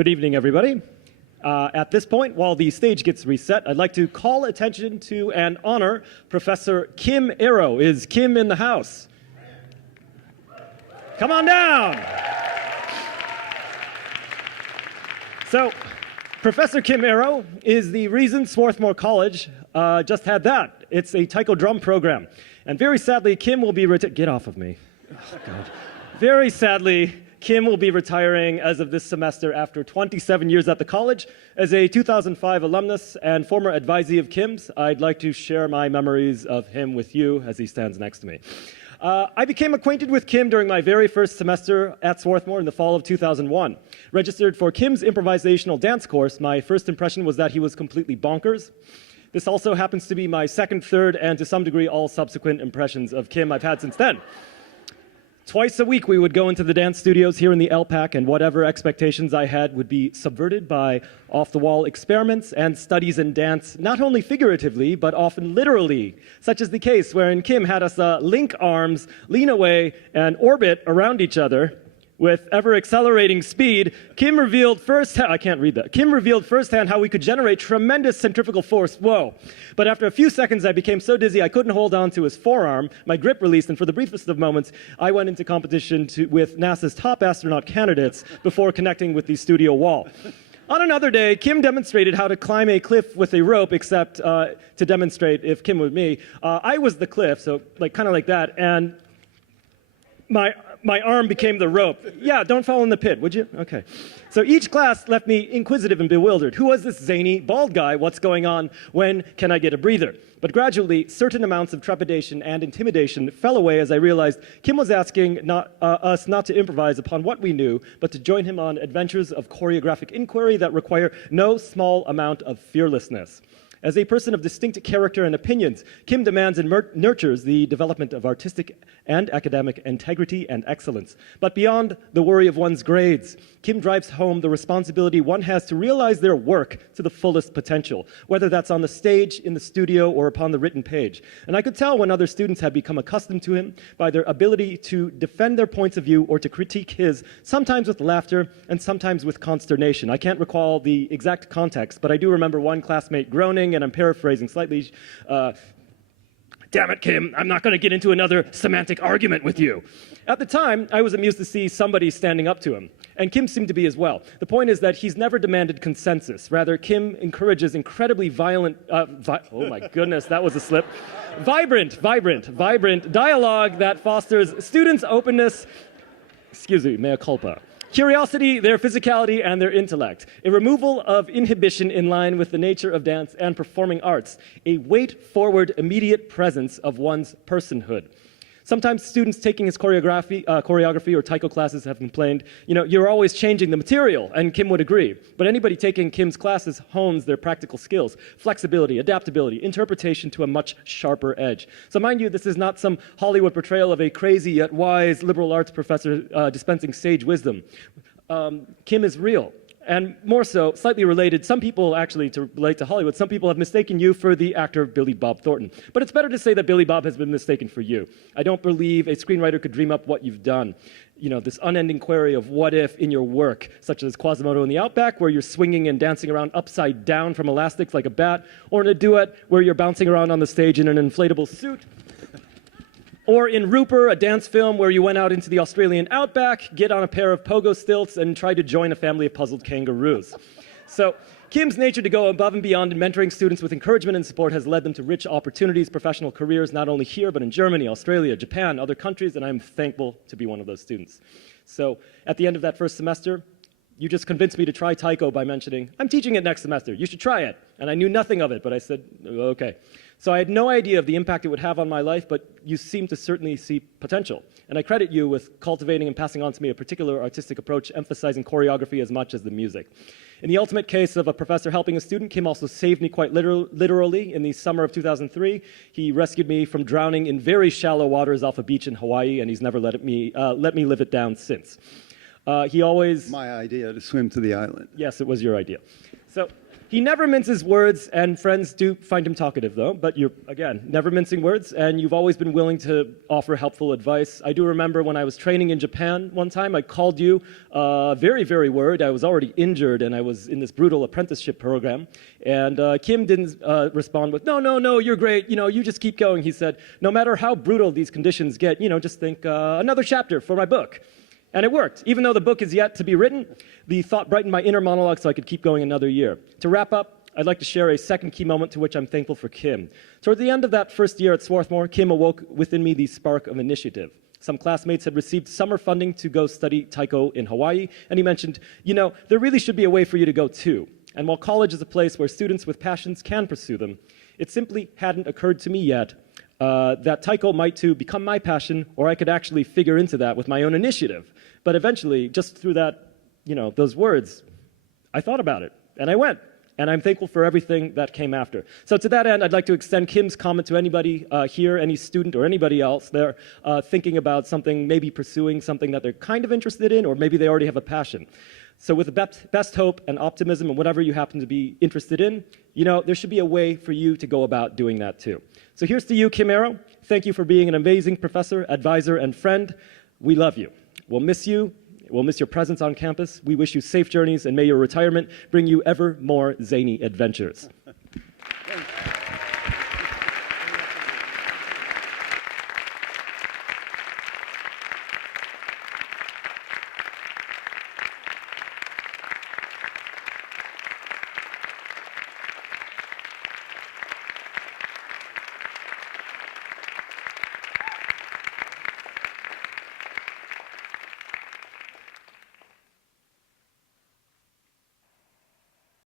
Good evening, everybody. At this point, while the stage gets reset, I'd like to call attention to and honor Professor Kim Arrow. Is Kim in the house? Come on down. So, Professor Kim Arrow is the reason Swarthmore College just had that. It's a taiko drum program. And very sadly, Kim will be get off of me. Oh, God. Very sadly, Kim will be retiring as of this semester after 27 years at the college. As a 2005 alumnus and former advisee of Kim's, I'd like to share my memories of him with you as he stands next to me. I became acquainted with Kim during my very first semester at Swarthmore in the fall of 2001. Registered for Kim's improvisational dance course, my first impression was that he was completely bonkers. This also happens to be my second, third, and to some degree all subsequent impressions of Kim I've had since then. Twice a week, we would go into the dance studios here in the LPAC, and whatever expectations I had would be subverted by off-the-wall experiments and studies in dance, not only figuratively, but often literally, such as the case wherein Kim had us link arms, lean away, and orbit around each other with ever-accelerating speed. Kim revealed firsthand how we could generate tremendous centrifugal force. Whoa. But after a few seconds, I became so dizzy I couldn't hold on to his forearm. My grip released, and for the briefest of moments, I went into competition with NASA's top astronaut candidates before connecting with the studio wall. On another day, Kim demonstrated how to climb a cliff with a rope, except to demonstrate if Kim was me, I was the cliff, so kind of like that, and my arm became the rope. Yeah, don't fall in the pit, would you? Okay. So each class left me inquisitive and bewildered. Who was this zany, bald guy? What's going on? When can I get a breather? But gradually, certain amounts of trepidation and intimidation fell away as I realized Kim was asking us not to improvise upon what we knew, but to join him on adventures of choreographic inquiry that require no small amount of fearlessness. As a person of distinct character and opinions, Kim demands and nurtures the development of artistic and academic integrity and excellence. But beyond the worry of one's grades, Kim drives home the responsibility one has to realize their work to the fullest potential, whether that's on the stage, in the studio, or upon the written page. And I could tell when other students had become accustomed to him by their ability to defend their points of view or to critique his, sometimes with laughter and sometimes with consternation. I can't recall the exact context, but I do remember one classmate groaning, and I'm paraphrasing slightly, "Damn it, Kim, I'm not going to get into another semantic argument with you." At the time, I was amused to see somebody standing up to him, and Kim seemed to be as well. The point is that he's never demanded consensus. Rather, Kim encourages incredibly violent, oh my goodness, that was a slip. Vibrant dialogue that fosters students' openness, excuse me, mea culpa. Curiosity, their physicality, and their intellect. A removal of inhibition in line with the nature of dance and performing arts. A weight-forward, immediate presence of one's personhood. Sometimes students taking his choreography or taiko classes have complained, you're always changing the material, and Kim would agree. But anybody taking Kim's classes hones their practical skills, flexibility, adaptability, interpretation to a much sharper edge. So mind you, this is not some Hollywood portrayal of a crazy yet wise liberal arts professor dispensing sage wisdom. Kim is real. And more so, slightly related, some people actually, to relate to Hollywood, some people have mistaken you for the actor Billy Bob Thornton. But it's better to say that Billy Bob has been mistaken for you. I don't believe a screenwriter could dream up what you've done. This unending query of what if in your work, such as Quasimodo in the Outback, where you're swinging and dancing around upside down from elastics like a bat, or in a duet where you're bouncing around on the stage in an inflatable suit. Or in Rooper, a dance film where you went out into the Australian outback, get on a pair of pogo stilts, and try to join a family of puzzled kangaroos. So Kim's nature to go above and beyond in mentoring students with encouragement and support has led them to rich opportunities, professional careers, not only here, but in Germany, Australia, Japan, other countries, and I'm thankful to be one of those students. So at the end of that first semester, you just convinced me to try taiko by mentioning, "I'm teaching it next semester, you should try it." And I knew nothing of it, but I said, okay. So I had no idea of the impact it would have on my life, but you seem to certainly see potential. And I credit you with cultivating and passing on to me a particular artistic approach, emphasizing choreography as much as the music. In the ultimate case of a professor helping a student, Kim also saved me quite literally in the summer of 2003. He rescued me from drowning in very shallow waters off a beach in Hawaii, and he's never let me live it down since. He always... My idea to swim to the island. Yes, it was your idea. So He never minces words, and friends do find him talkative, though. But you're, again, never mincing words, and you've always been willing to offer helpful advice. I do remember when I was training in Japan one time, I called you very, very worried. I was already injured, and I was in this brutal apprenticeship program. And Kim didn't respond with, no, you're great. You just keep going. He said, no matter how brutal these conditions get, just think another chapter for my book. And it worked. Even though the book is yet to be written, the thought brightened my inner monologue so I could keep going another year. To wrap up, I'd like to share a second key moment to which I'm thankful for Kim. Toward the end of that first year at Swarthmore, Kim awoke within me the spark of initiative. Some classmates had received summer funding to go study Taiko in Hawaii, and he mentioned, there really should be a way for you to go too. And while college is a place where students with passions can pursue them, it simply hadn't occurred to me yet that Taiko might too become my passion, or I could actually figure into that with my own initiative. But eventually, just through that, those words, I thought about it, and I went. And I'm thankful for everything that came after. So to that end, I'd like to extend Kim's comment to anybody here, any student or anybody else there thinking about something, maybe pursuing something that they're kind of interested in, or maybe they already have a passion. So with the best hope and optimism and whatever you happen to be interested in, there should be a way for you to go about doing that too. So here's to you, Kim Arrow. Thank you for being an amazing professor, advisor, and friend. We love you. We'll miss you. We'll miss your presence on campus. We wish you safe journeys, and may your retirement bring you ever more zany adventures.